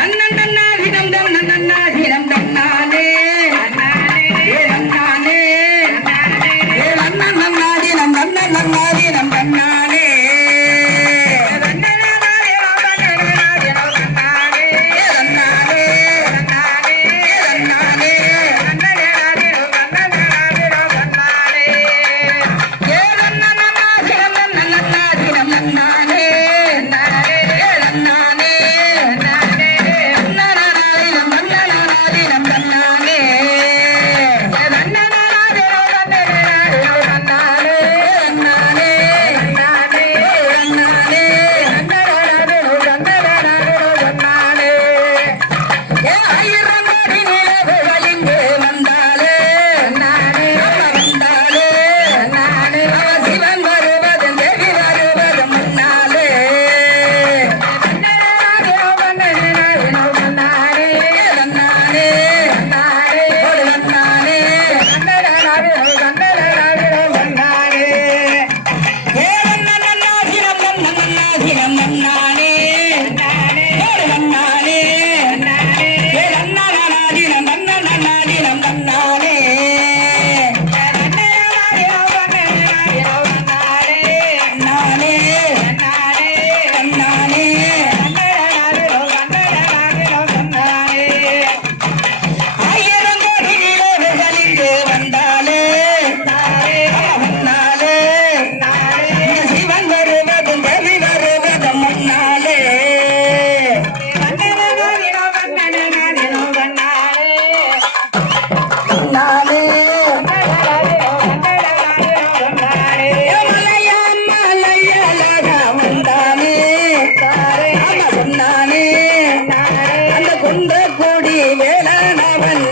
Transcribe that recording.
Na na na na, Nananana, na na na Nananana, கொண்ட கொடி வேளாண் அவன்